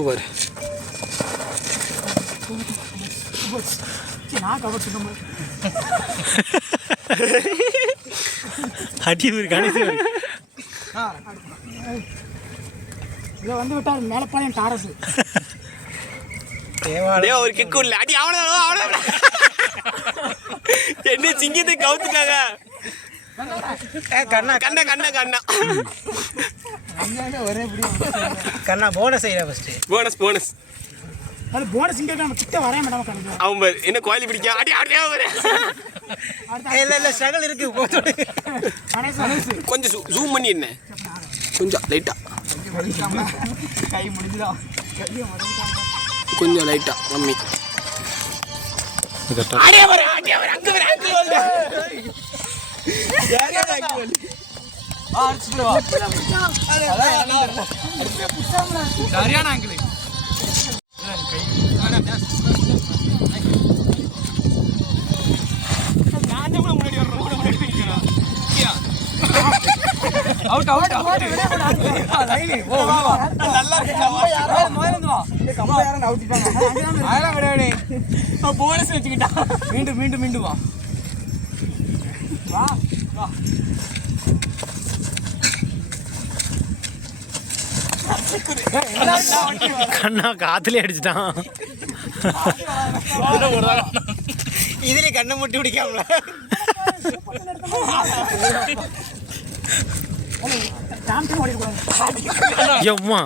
பாரு அடி ஒரு கணேசி இதை வந்து விட்டார் மேலப்பாளையம் டாரஸ் ஒரு கிக்கு இல்லை அடி அவன என்ன சிங்கத்தை கவுத்துட்டாங்க கண்ணா கண்ணா கண்ணா கண்ணா ஒரே கண்ணா போனஸ் செய்யற ஃபர்ஸ்ட் போனஸ் போனஸ் அது போனஸ் இங்க நம்ம கிட்ட வரவே மாட்டாங்க அவன் பாரு என்ன கோழி பிடிக்க அடி அடியா வர இல்ல ஸ்ட்ரகிள் இருக்கு கொஞ்சம் ஜூம் பண்ணி என்ன கொஞ்சம் லைட்டா கை முடிஞ்சிடா கொஞ்சம் லைட்டா மம்மி அடியா வர அங்க வர அங்க வர யாரே அங்க வர சரியான angle out out out line ஓ நல்லா இருக்கு யாரோ மோயந்து வா கம்ப யாரோ அவுட்டிட்டாங்க அதெல்லாம் விடவே போனஸ் வெச்சிட்டா மீண்டும் மீண்டும் மீண்டும் வா வா வா கண்ணா காத்துலயே அடிச்சிட்டான் இதுல கண்ணை முட்டி பிடிக்காமல அம்மா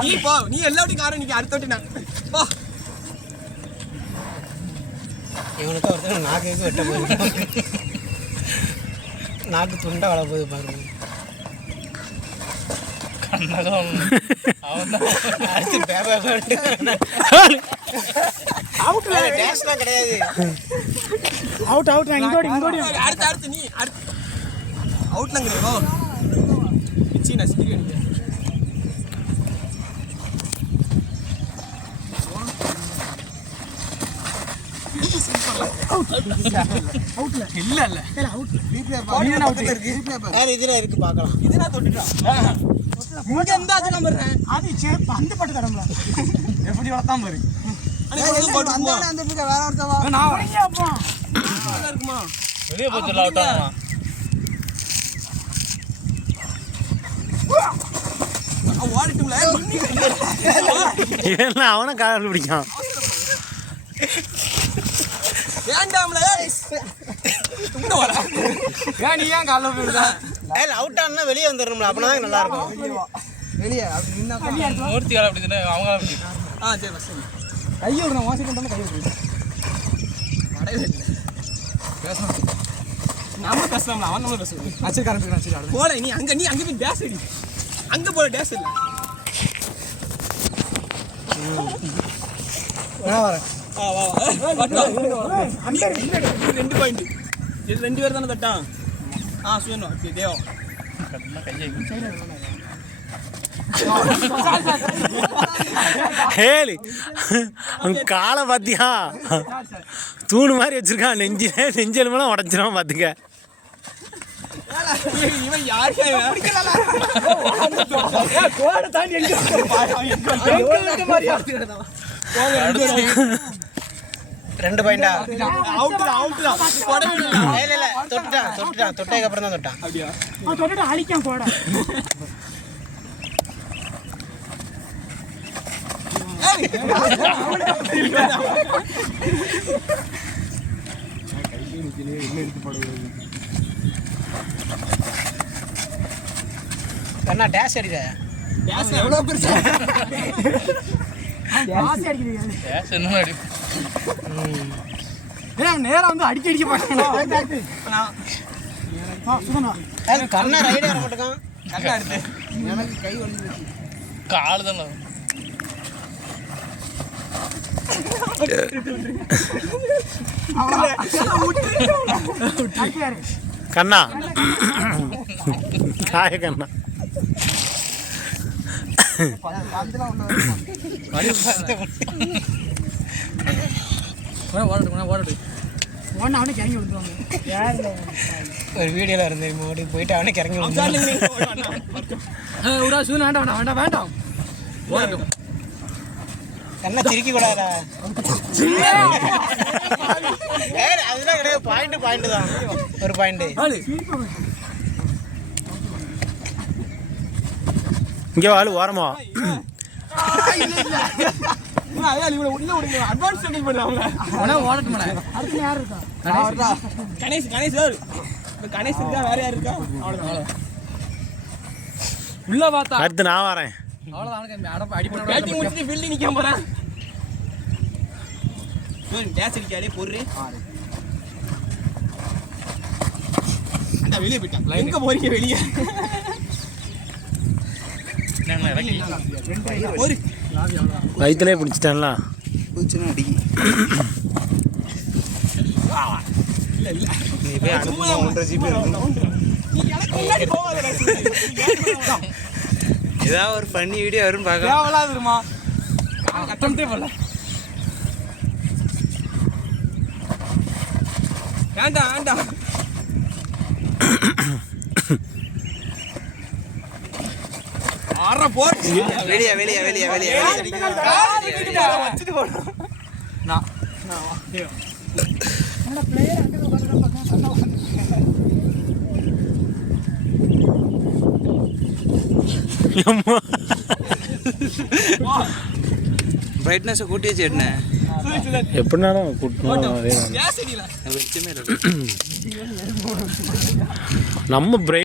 நீ போ நீ எல்லாத்தையும் காரணம் நீ அடுத்த போ இவனுக்கு ஒருத்தர் நாக்கு வெட்ட போகுது நாக்கு துண்டா வள போகுது பாருங்க கண்ணகம் அடுத்து அவுட் டேஷ்லாம் கிடையாது அவுட் அவுட் இங்கோடி இங்கோடி அடுத்து அடுத்து நீ அடுத்து அவுட்லாம் கிடையாது பிச்சி நான் ஸ்கிரீன் அடிக்க அவுட்ல இல்ல இல்ல அவுட் நீங்க அவுட் இருக்கு வேற இதுல இருக்கு பார்க்கலாம் இது நான் தொட்டுட்டேன் இங்க எந்த ஆச்சு நம்பர் அது அந்த பட்டு தரம்ல எப்படி வளர்த்தாம பாரு அந்த பிக்க வேற ஒருத்தவா நான் வரேன் அப்பா நல்லா இருக்குமா வெளிய போச்சுல அவுட் ஆனா ஓடிட்டுல என்ன அவன கால் பிடிக்கான் வேண்டாம்ல துண்டு வர ஏன் நீ ஏன் கால்ல போடுற ஏய் அவுட் ஆனா வெளிய வந்துறணும்ல அப்பனா தான் நல்லா இருக்கும் வெளிய அப்படி நின்னா மூர்த்தி கால அப்படி தானே அவங்க அப்படி சரி பஸ் கை விடுறேன் வாசி பண்ணா கை விடுறேன் அடவே இல்ல பேசணும் நாம பேசலாம் அவன் நம்ம பேசுவோம் அச்சை கரெக்ட் அச்சை போல நீ அங்க போய் டேஷ் அடி அங்க போல டேஷ் இல்ல நான் வரேன் வா ரெண்டு பாயிண்ட் இது ரெண்டு பேர் தானே தட்டான் சுயனோ தேவோ கண்ணா கையை ஹேலி அவன் காலை பாத்தியா தூணு மாதிரி வச்சிருக்கான் நெஞ்செலுமெல்லாம் உடச்சிருவான் பாத்துக்க இவன் யாருக்கே கோட தாண்டி ரெண்டு பாயிண்டா அவுட் இல்ல தொட்டான் தொட்டதுக்கு அப்புறம் தான் தொட்டான் அப்படியே அவன் தொட்டட அழிக்கான் கோட கண்ணா டேஷ் அடிடா டேஷ் எவ்வளவு பெருசா டேஷ் அடிக்குது டேஷ் என்ன அடி நேரா வந்து அடிக்க பாக்கணும் சுதனா கண்ணா ரைட் வர மாட்டேங்க கண்ணா எடுத்து எனக்கு கை வலி கால் தான் கண்ணா காய கண்ணா அவனுக்கு இறங்கி விழுந்துருவாங்க ஒரு வீடியோல இருந்து ஓடி போயிட்டு அவனே கிறங்கி விடா சூன் வேண்டாம் கண்ணை திரிக்க கூடாதா அதுதான் கிடையாது பாயிண்ட் தான் ஒரு பாயிண்ட் இங்கே வாழு ஓரமா அடுத்து யார் இருக்கா கணேஷ் இருக்கா வேற யார் இருக்கா உள்ள பார்த்தா அடுத்து நான் வரேன். அவ்வளவுதான் பேட்டிங் முடிச்சுட்டு ஃபீல்டிங் நிக்க போறேன் டேஸ் அடிக்காதே பொறு அந்த வெளிய போய்ட்டான் எங்க போறீங்க வெளிய ஒரு வயிற்றுலே பிடிச்சிட்டேன்ல. பூச்சினா அடி இல்ல இல்ல நீ போய் அனுப்புமா 1.5 GB நீ எனக்கு முன்னாடி போவாதடா ஏதாவது ஒரு ஃபன்னி வீடியோ வரும்னு பார்க்க தேவலாதுமா அட்டம்ப்டே பண்ணல வேண்டாம் ஆற போடு வெளிய வச்சிட்டு போடு நான் என்னடா பிளேயர் அங்க உட்கார்ந்து பிரைட்னஸ் கூட்டி வச்சிடுனே எப்படினாலும் கூட்டணும். வெளிச்சமே இல்லை நம்ம பிரைட்